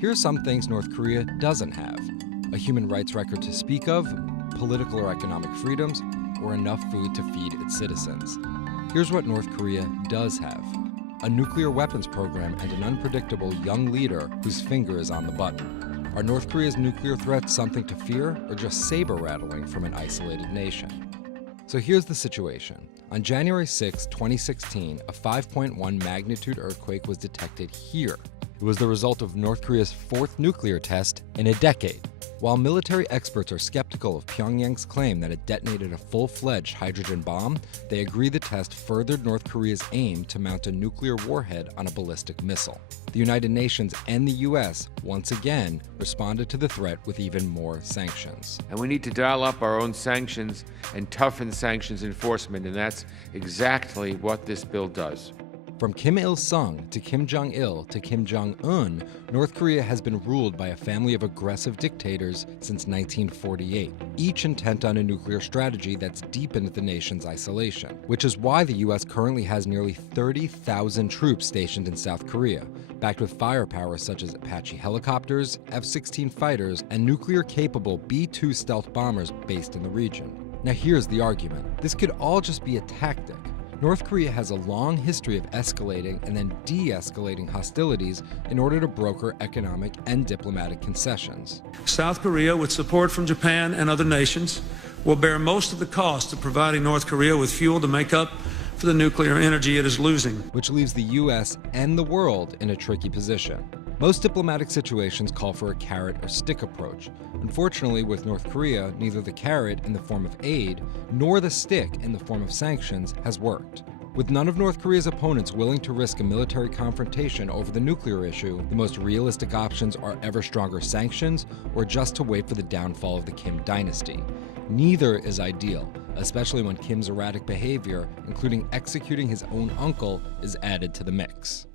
Here are some things North Korea doesn't have: a human rights record to speak of, political or economic freedoms, or enough food to feed its citizens. Here's what North Korea does have: a nuclear weapons program and an unpredictable young leader whose finger is on the button. Are North Korea's nuclear threats something to fear, or just saber-rattling from an isolated nation? So here's the situation. On January 6, 2016, a 5.1 magnitude earthquake was detected here. It was the result of North Korea's fourth nuclear test in a decade. While military experts are skeptical of Pyongyang's claim that it detonated a full-fledged hydrogen bomb, they agree the test furthered North Korea's aim to mount a nuclear warhead on a ballistic missile. The United Nations and the US, once again, responded to the threat with even more sanctions. And we need to dial up our own sanctions and toughen sanctions enforcement, and that's exactly what this bill does. From Kim Il-sung to Kim Jong-il to Kim Jong-un, North Korea has been ruled by a family of aggressive dictators since 1948, each intent on a nuclear strategy that's deepened the nation's isolation, which is why the US currently has nearly 30,000 troops stationed in South Korea, backed with firepower such as Apache helicopters, F-16 fighters, and nuclear-capable B-2 stealth bombers based in the region. Now here's the argument. This could all just be a tactic. North Korea has a long history of escalating and then de-escalating hostilities in order to broker economic and diplomatic concessions. South Korea, with support from Japan and other nations, will bear most of the cost of providing North Korea with fuel to make up for the nuclear energy it is losing, which leaves the US and the world in a tricky position. Most diplomatic situations call for a carrot or stick approach. Unfortunately, with North Korea, neither the carrot in the form of aid nor the stick in the form of sanctions has worked. With none of North Korea's opponents willing to risk a military confrontation over the nuclear issue, the most realistic options are ever stronger sanctions or just to wait for the downfall of the Kim dynasty. Neither is ideal, especially when Kim's erratic behavior, including executing his own uncle, is added to the mix.